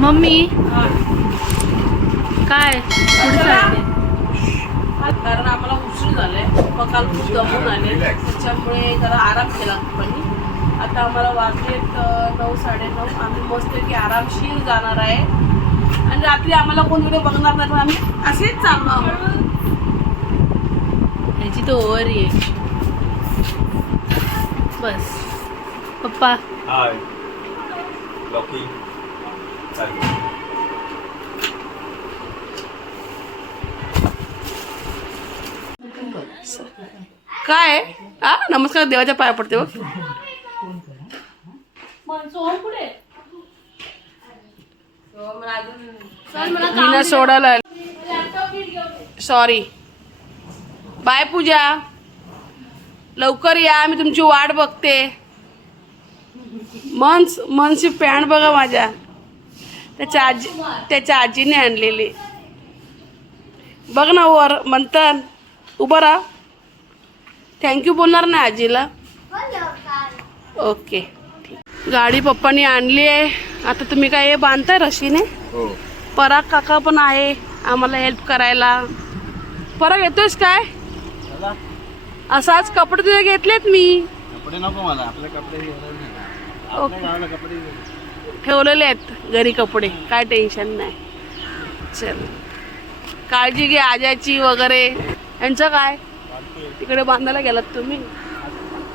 Mummy काय कारण आम्हाला उशीर झालाय, काल खूप दमून आले, त्याच्यामुळे जरा आराम केला पप्पांनी. आता आम्हाला वाजलेत 9 साडेनऊ. आम्ही मस्तपैकी आरामशीर जाणार आहे आणि रात्री आम्हाला कोण व्हिडिओ बघणार नाही, पण आम्ही असेच चाललो आहोत. ह्याची तो ओव्हर आहे. बस पप्पा हाय लॉकी काय नमस्कार, देवाच्या पाया पडते बघ. मीना सोडायला सॉरी. बाय पूजा, लवकर या, मी तुमची वाट बघते. मनची पॅन्ट बघा माझ्या, त्याच्या आजीने आणलेली. बघ ना वर मंथन, उभं राहा. थँक्यू बोलणार ना आजीला? ओके ठीक. गाडी पप्पानी आणली आहे. आता तुम्ही काय हे बांधताय रशीने? हो. पराग काका पण आहे आम्हाला हेल्प करायला. पराग येतोयस काय? असाच कपडे तुझे घेतलेत मी. कपडे नको मला, आपले कपडे ठेवलेले आहेत घरी कपडे, काय टेन्शन नाही. चल काळजी घे आजाची वगैरे. यांचं काय तिकडे बांधायला गेलात तुम्ही?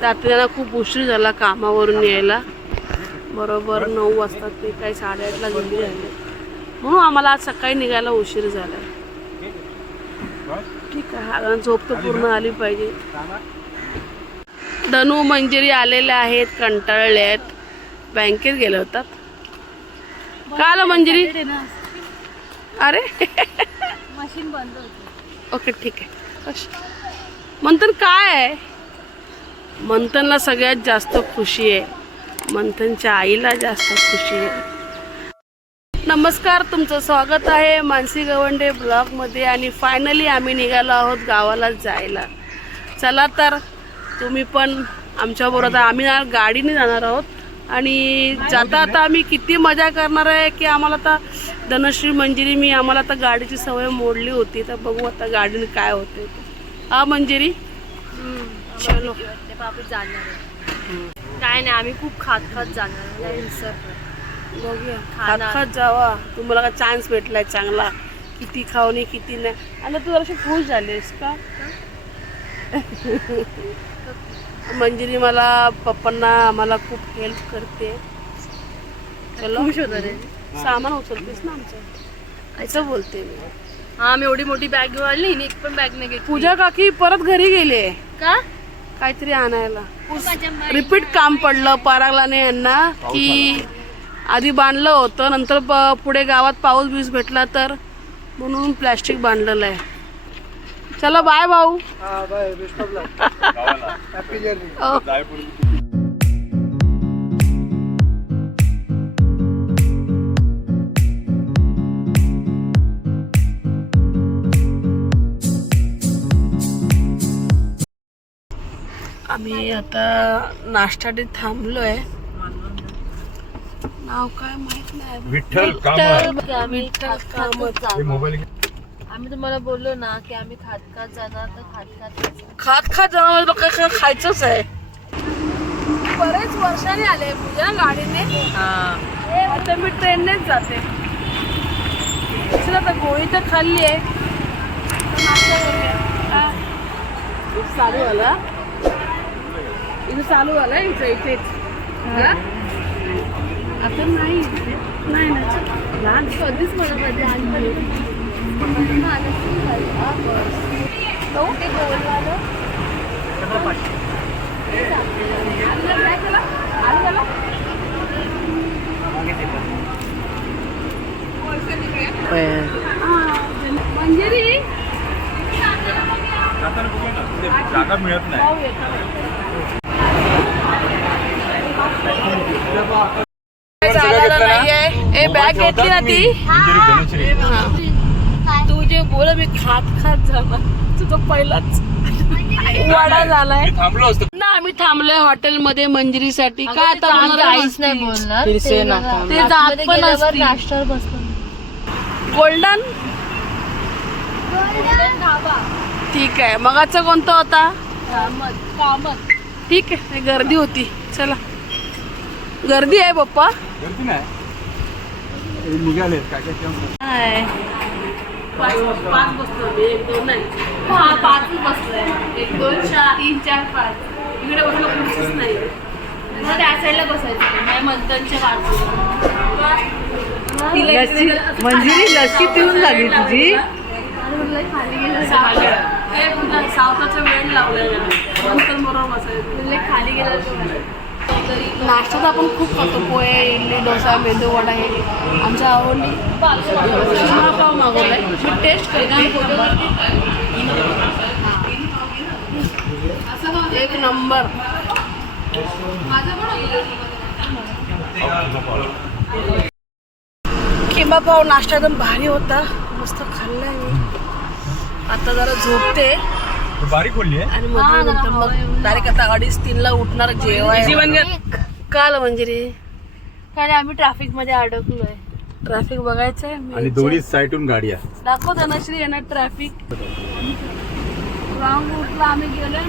रात्री त्यांना खूप उशीर झाला कामावरून यायला. बरोबर 9 वाजता, ते काही 8:30ला घरी झाले, म्हणून आम्हाला आज सकाळी निघायला उशीर झाला. ठीक आहे, झोप तर पूर्ण आली पाहिजे. धनू मंजिरी आलेल्या आहेत, कंटाळले आहेत, बँकेत गेले होतात. का आलं मंजिरी? अरे मशीन बंद होती. ओके ठीक आहे. मंथन काय आहे? मंथनला सगळ्यात जास्त खुशी आहे, मंथनच्या आईला जास्त खुशी आहे. नमस्कार, तुमचं स्वागत आहे मानसी गवंडे ब्लॉगमध्ये. आणि फायनली आम्ही निघालो आहोत गावाला जायला. चला तर तुम्ही पण आमच्याबरोबर. आम्ही गाडीने जाणार आहोत आणि जाता आता आम्ही किती मजा करणार आहे की आम्हाला आता धनश्री मंजिरी मी आम्हाला आता गाडीची सवय मोडली होती, तर बघू आता गाडीने काय होते. हा मंजिरी चलो जाणार आहे. काय नाही, आम्ही खूप खात जाणार आहे. बघूया, खात खात जावा. तुम्हाला का चान्स भेटलाय चांगला, किती खावणे किती नाही. आणि तू जराशी खुश झालीस का? मंजिरी मला पप्पांना आम्हाला खूप हेल्प करते. चलो खुश होणार आहे. सामान उचलतेस ना आमचं, असं बोलते मी. हा, मी एवढी मोठी बॅग घेऊन आली, एक पण बॅग नाही घेतली. पूजा काकी परत घरी गेले का? काहीतरी आणायला. रिपीट काम पडलं परागलाने यांना की आधी बांधलं होतं, नंतर पुढे गावात पाऊस बीस भेटला तर म्हणून प्लॅस्टिक बांधलेलं आहे. चला बाय भाऊ. आम्ही आता नाश्त्यासाठी थांबलोय. नाव काय माहित नाही. विठ्ठल आम्ही तुम्हाला बोललो ना की आम्ही खात जाणार, तर खात जाणार. काय खायचंच आहे. बरेच वर्षाने आले पूजा गाडीने. आता मी ट्रेननेच जाते. आता गोळी तर खाल्ली आहे, चालू झाला इथे, चालू झाला इथेच. आता नाही लहान कधीच म्हणत पाहिजे. मंजिरी जागा मिळत नाही. नाहीये. बॅग घेतली ना ती. तू जे बोल मी खात जाणार, तुझं पहिलाच वडा झालाय मी थांबलो असतो ना. आम्ही थांबलोय हॉटेलमध्ये मंजिरीसाठी. काय आता होणार आहे? काहीच नाही बोलणार ते जात पण असतील. नाश्त्यावर बसलो. गोल्डन ठीक आहे. मगाचा कोणता होता? ठीक आहे. गर्दी होती. चला गर्दी आहे पप्पा. गर्दी नाही निघाले काय काय पाच बसतो आम्ही. 1 2 नाही. हा 5 बसलोय. 1 2 3 4 5. इकडे बसलो कुठेच नाही. मग त्या साईडला बसायचं नाही मंथनच्या बाजूला. मंजिरी लस्सी पिऊन झाली तुझी. खाली गेलं सावकाचा वेळ लावलाय नंतर बरोबर बसायचं. खाली गेलं नाश्त्यात आपण खूप खातो. पोहे, इडली, डोसा, मेदू वडा हे आमच्या आवडली. पाव मागवलाय. मी टेस्ट करते. एक नंबर. किंबा पाव नाश्ता एकदम भारी होता. मस्त खाल्लाय मी. आता जरा झोपते बारीक बोलली आहे आणि नंतर मग डायरेक्ट आता 2:30-3 ला उठणार जेवायला. काल मंजिरी कारण आम्ही ट्रॅफिक मध्ये अडकलोय. ट्रॅफिक बघायचंय. आणि दोन्ही साईडून गाडी आहे. दाखव धनश्री येणार ट्रॅफिक. राऊंड रूटला आम्ही गेलोय.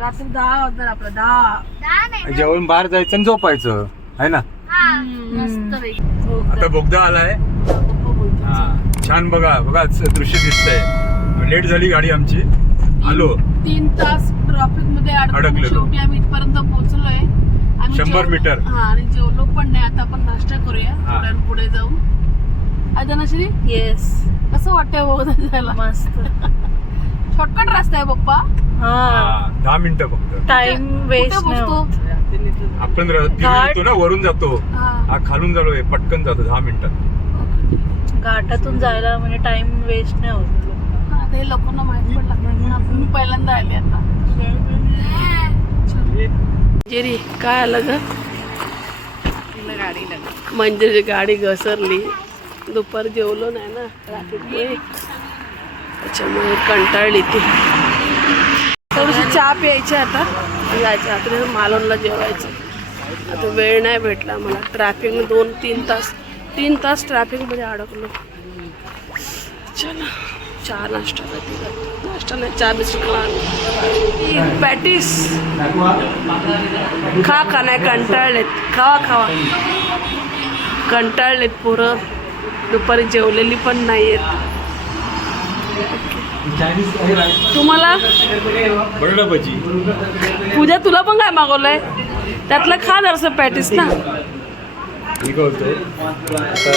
रात्री 10 वाजणार आपलं. 10 जेवण बाहेर जायचं आणि झोपायचं आहे ना. मस्त आता बोगदा आलाय. छान बघा बघा दृश्य दिसतंय. लेट झाली गाडी आमची. आलो 3 तास ट्रॅफिक मध्ये अडकलेलो. शेवटी आम्ही इथपर्यंत पोहोचलोय. 100 मीटर. हा आणि जेवलो पण नाही. आता आपण नाश्ता करूया थोड्या पुढे जाऊन. धनश्री येस कसं वाटतंय बोगदा जायला? मस्त. शॉर्टकट रस्ता आहे पप्पा. 10 मिनिटं फक्त. टाइम वेस्ट कुठे नाही बसतो? होत. आपण येतो ना वरून जातो. हा. हा खालून जालोय पटकन जातो 10 मिनिटात. घाटातून जायला म्हणजे टाइम वेस्ट नाही होत. हा, आता हे लोकांना माहित पडलं म्हणून मी पहिल्यांदा आले आता. जेरी काय आलं ग? मंजिरीची गाडी घसरली. दुपार जेवलो नाही ना ट्रॅफिकमुळे. त्याच्यामुळे कंटाळली ती. थोडीशी चहा प्यायची आता जायचं. रात्री मालवणला जेवायचं. आता वेळ नाही भेटला मला. ट्रॅफिकने 3 तास ट्रॅफिकमध्ये अडकलो. चला चहा नाश्ता करते. नाश्ता नाही चहा बिस्किट पॅटीस खा नाही कंटाळलेत. खावा कंटाळलेत पोरं. दुपारी जेवलेली पण नाही आहेत. तुम्हाला बरं भजी. पूजा तुला पण काय मागवलंय? त्यातलं खा जरासं पॅटीस ना. ठीक होतो आता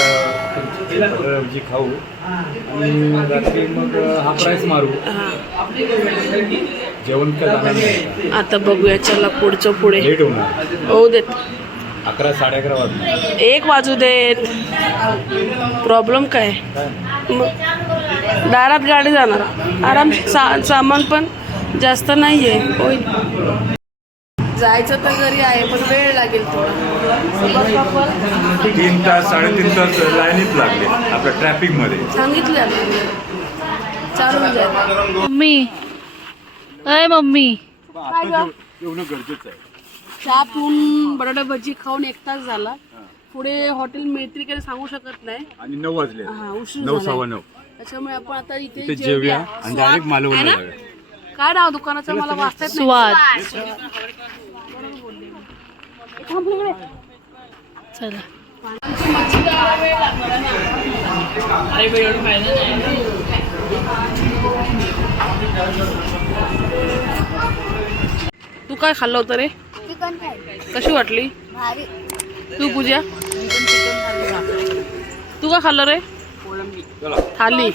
भजी खाऊ आणि रात्री मग हा प्राईस मारू. जेवण काय जाणार नाही. आता बघूया चला पुढचं पुढे. लेट होणार. होऊ देत. 11 11:30 वाजता 1 वाजू देत. प्रॉब्लेम काय? मग दारात गाडी जाणार आराम. सामान पण जास्त नाहीये. होईल. जायचं तर घरी आहे पण वेळ लागेल थोडा. 3 तास 3.5 तास लाईनीत लागले आपल्या ट्रॅफिक मध्ये. सांगितलं चालून जाईल. मम्मी अय मम्मी जेवणं गरजेचं आहे. चहा पिऊन बटाटा भजी खाऊन 1 तास झाला. पुढे हॉटेल मिळतील की सांगू शकत नाही. आणि 9 वाजले. हा उशीर 9 झालाय. 9:15 त्याच्यामुळे आपण आता इथे इथे जेवूया आणि डायरेक्ट मालवणला जाऊया. काय नाव दुकानाचं मला वाचता येत नाही. स्वाद. चला तू काय खाल्लं होतं रे? चिकन फ्राय कशी वाटली? भारी. तू पूजा तू काय खाल्लं रे? थाली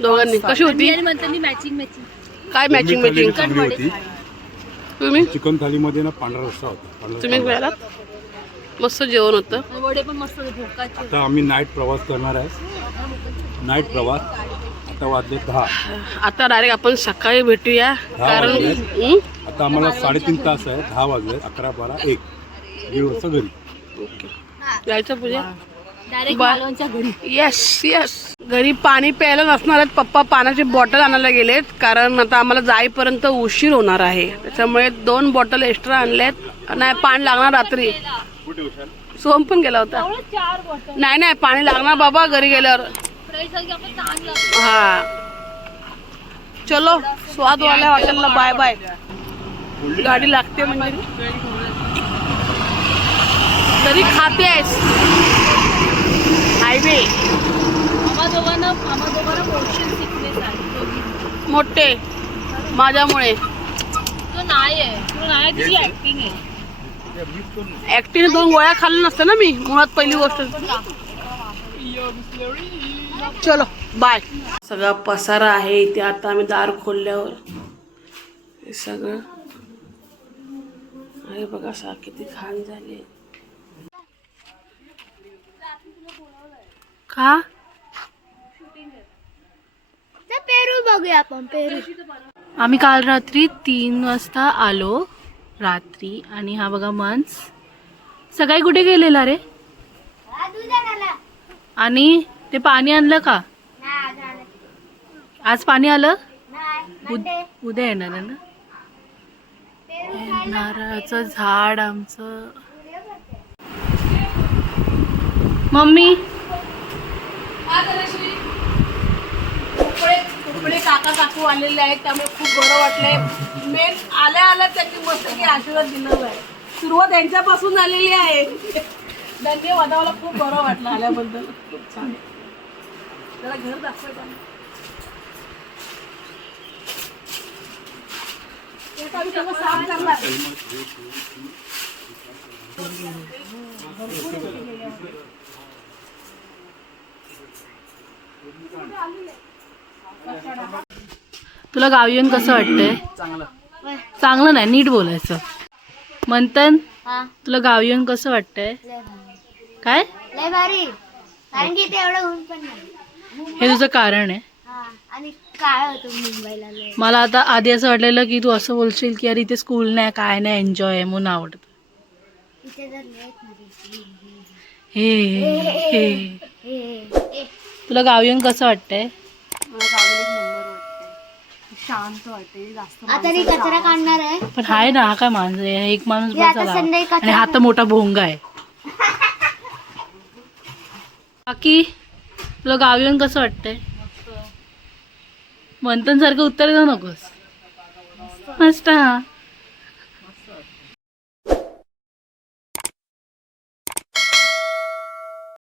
दोघांनी. कशी होती? मॅचिंग काय मॅचिंग मॅचिंग? तुम्ही चिकन थाली मध्ये ना पांढरा रस्सा होता. तुम्ही मिळालात? मस्त जेवण होतं. वडे पण मस्त भोकाचे. आता आम्ही नाईट प्रवास करणार आहे. नाईट प्रवास आता वाजले 10. आता डायरेक्ट आपण सकाळी भेटूया. कारण आता आम्हाला 3.5 तास आहे. 10 वाजले. 11 12 1 दीड वाजता घरी. जायचं पूजा. डायरेक्ट बा- मालवणच्या घरी. Yes yes. घरी पाणी प्यायला नसणार आहेत. पप्पा पाण्याची बॉटल आणायला गेलेत कारण आता आम्हाला जाईपर्यंत उशीर होणार आहे. त्याच्यामुळे 2 बॉटल एक्स्ट्रा आणल्यात. नाही पाणी लागणार रात्री. सोम पण गेला होता. 4 बॉटल नाही पाणी लागणार बाबा घरी गेल्यावर. फ्रेश झाली की आपण चांगलं. हा चलो स्वादवाल्या हॉटेलला बाय बाय. गाडी लागते म्हणजे तरी खाते आहेस. हायवे आम्हा दोघांना मोशन सिकनेस आहे दोघी. मोठे माझ्यामुळे. तो नाही आहे, तो नाही, तिची ऍक्टिंग आहे. ऍक्टिव्ह 2 गोळ्या खाल्ल्या नसत्या ना मी मुळात पहिली गोष्ट. चलो बाय. सगळा पसारा आहे इथे. आता आम्ही दार खोलल्यावर हे सगळं अरे बघा सा किती घाण झाले. का पेरू बघूया आपण. पेरू आम्ही काल रात्री 3 वाजता आलो रात्री. आणि हा बघा मांस. सकाळी कुठे गेलेला रे? आणि ते पाणी आणलं का? आज पाणी आलं? उद्या येणार आहे ना. नारळाचं झाड आमचं. मम्मी कुकडे काका काकू आलेले आहेत त्यामुळे खूप बरं वाटलंय. मेन आल्या त्यांनी मस्त की आशीर्वाद दिलेला आहे. सुरुवात यांच्यापासून झालेली आहे. धन्यवाद. मला खूप बरं वाटलं आल्याबद्दल. खूप छान. जरा घर दाखवायचं. आम्ही सगळं साफ करणार. तुला गावी येऊन कसं वाटतंय? चांगलं नाही, नीट बोलायचं. मंथन तुला गावी येऊन कसं वाटतंय? काय लय भारी. कारण की ते एवढं ऊन पण नाही. हे तुझं कारण आहे? आणि काय होतं मुंबईला लय. मला आता आधी असं वाटलेलं की तू असं बोलशील की अरे इथे स्कूल नाही काय नाही एन्जॉय आहे म्हणून आवडतं. इथे जर लेट नाही. हे तुला गावी येऊन कसं वाटतंय? शांत वाटते. जास्त आता मी कचरा काढणार आहे. पण हाय ना, हा काय माणूस आहे? एक माणूस हे आता बसायला संध्याकाळी कचरा आणि हा तर मोठा भोंगा आहे. बाकी तुला गावी येऊन कसं वाटतंय? मंथन सारखं उत्तर देऊ नकोस. मस्त. हा